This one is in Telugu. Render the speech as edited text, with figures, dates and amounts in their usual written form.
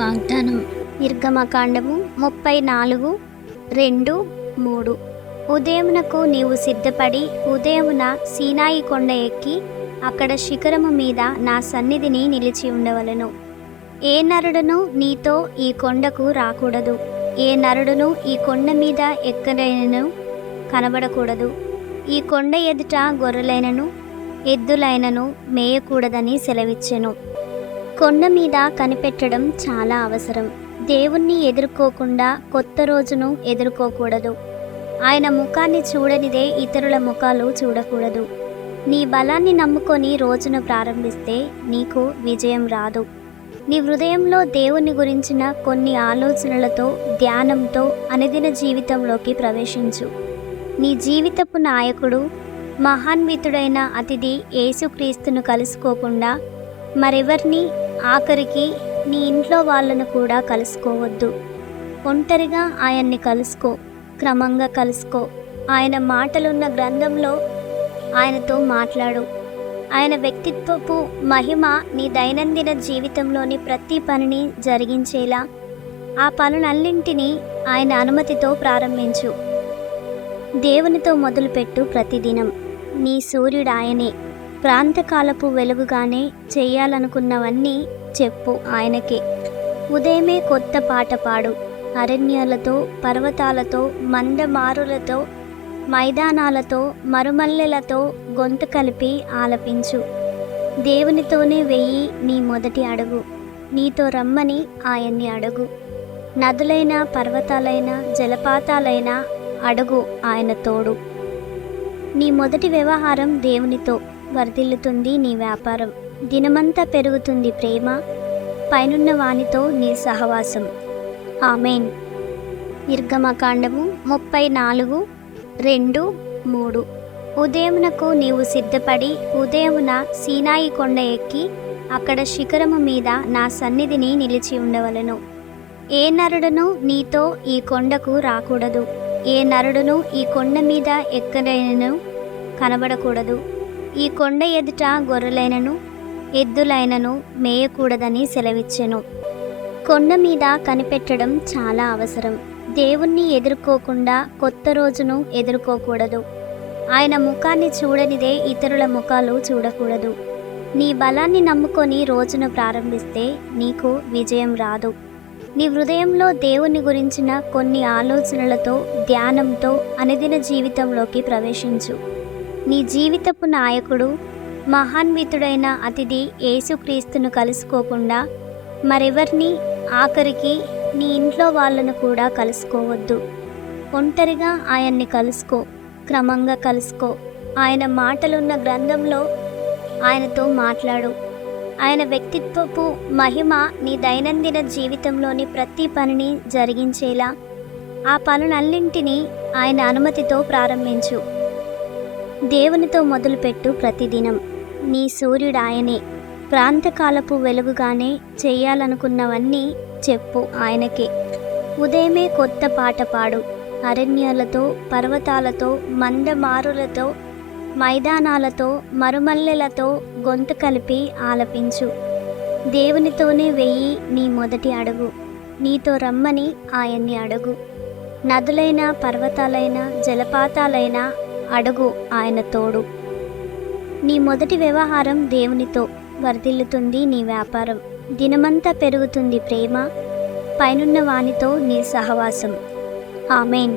వాగ్దానం. నిర్గమకాండము 34:2-3. ఉదయమునకు నీవు సిద్ధపడి ఉదయమున సీనాయి కొండ ఎక్కి అక్కడ శిఖరము మీద నా సన్నిధిని నిలిచి ఉండవలెను. ఏ నరుడును నీతో ఈ కొండకు రాకూడదు, ఏ నరుడును ఈ కొండ మీద ఎక్కడైనను కనబడకూడదు. ఈ కొండ ఎదుట గొర్రెలైనను ఎద్దులైనను మేయకూడదని సెలవిచ్చెను. కొండ మీద కనిపెట్టడం చాలా అవసరం. దేవుణ్ణి ఎదుర్కోకుండా కొత్త రోజును ఎదుర్కోకూడదు. ఆయన ముఖాన్ని చూడనిదే ఇతరుల ముఖాలు చూడకూడదు. నీ బలాన్ని నమ్ముకొని రోజును ప్రారంభిస్తే నీకు విజయం రాదు. నీ హృదయంలో దేవుని గురించిన కొన్ని ఆలోచనలతో, ధ్యానంతో అనుదిన జీవితంలోకి ప్రవేశించు. నీ జీవితపు నాయకుడు, మహాన్వితుడైన అతిథి యేసుక్రీస్తును కలుసుకోకుండా మరెవరిని, ఆఖరికి నీ ఇంట్లో వాళ్ళను కూడా కలుసుకోవద్దు. ఒంటరిగా ఆయన్ని కలుసుకో, క్రమంగా కలుసుకో. ఆయన మాటలున్న గ్రంథంలో ఆయనతో మాట్లాడు. ఆయన వ్యక్తిత్వపు మహిమ నీ దైనందిన జీవితంలోని ప్రతి పనిని జరిగించేలా ఆ పనులన్నింటినీ ఆయన అనుమతితో ప్రారంభించు. దేవునితో మొదలుపెట్టు. ప్రతిదినం నీ సూర్యుడు ఆయనే. ప్రాంతకాలపు వెలుగుగానే చేయాలనుకున్నవన్నీ చెప్పు ఆయనకే. ఉదయమే కొత్త పాట పాడు. అరణ్యాలతో, పర్వతాలతో, మందమారులతో, మైదానాలతో, మరుమల్లెలతో గొంతు కలిపి ఆలపించు. దేవునితోనే వెయ్యి నీ మొదటి అడుగు. నీతో రమ్మని ఆయన్ని అడుగు. నదులైన, పర్వతాలైన, జలపాతాలైన అడుగు ఆయన తోడు. నీ మొదటి వ్యవహారం దేవునితో. వర్ధిల్లుతుంది నీ వ్యాపారం. దినమంతా పెరుగుతుంది ప్రేమ. పైనున్న వానితో నీ సహవాసం. ఆమేన్. నిర్గమకాండము 34:2-3. ఉదయమునకు నీవు సిద్ధపడి ఉదయమున సీనాయి కొండ ఎక్కి అక్కడ శిఖరము మీద నా సన్నిధిని నిలిచి ఉండవలెను. ఏ నరుడును నీతో ఈ కొండకు రాకూడదు, ఏ నరుడును ఈ కొండ మీద ఎక్కడైనను కనబడకూడదు. ఈ కొండ ఎదుట గొర్రెలైనను ఎద్దులైనను మేయకూడదని సెలవిచ్చెను. కొండ మీద కనిపెట్టడం చాలా అవసరం. దేవుణ్ణి ఎదుర్కోకుండా కొత్త రోజును ఎదుర్కోకూడదు. ఆయన ముఖాన్ని చూడనిదే ఇతరుల ముఖాలు చూడకూడదు. నీ బలాన్ని నమ్ముకొని రోజును ప్రారంభిస్తే నీకు విజయం రాదు. నీ హృదయంలో దేవుని గురించిన కొన్ని ఆలోచనలతో, ధ్యానంతో అనుదిన జీవితంలోకి ప్రవేశించు. నీ జీవితపు నాయకుడు, మహాన్వితుడైన అతిథి యేసుక్రీస్తును కలుసుకోకుండా మరెవరిని, ఆఖరికి నీ ఇంట్లో వాళ్ళను కూడా కలుసుకోవద్దు. ఒంటరిగా ఆయన్ని కలుసుకో, క్రమంగా కలుసుకో. ఆయన మాటలున్న గ్రంథంలో ఆయనతో మాట్లాడు. ఆయన వ్యక్తిత్వపు మహిమ నీ దైనందిన జీవితంలోని ప్రతి పనిని జరిగించేలా ఆ పనులన్నింటినీ ఆయన అనుమతితో ప్రారంభించు. దేవునితో మొదలుపెట్టు. ప్రతిదినం నీ సూర్యుడు ఆయనే. ప్రాంతకాలపు వెలుగుగానే చేయాలనుకున్నవన్నీ చెప్పు ఆయనకే. ఉదయమే కొత్త పాట పాడు. అరణ్యాలతో, పర్వతాలతో, మందమారులతో, మైదానాలతో, మరుమల్లెలతో గొంతు కలిపి ఆలపించు. దేవునితోనే వెయ్యి నీ మొదటి అడుగు. నీతో రమ్మని ఆయన్ని అడుగు. నదులైన, పర్వతాలైన, జలపాతాలైన అడుగు ఆయన తోడు. నీ మొదటి వ్యవహారం దేవునితో. వర్ధిల్లుతుంది నీ వ్యాపారం. దినమంతా పెరుగుతుంది ప్రేమ. పైనున్న వానితో నీ సహవాసం. ఆమేన్.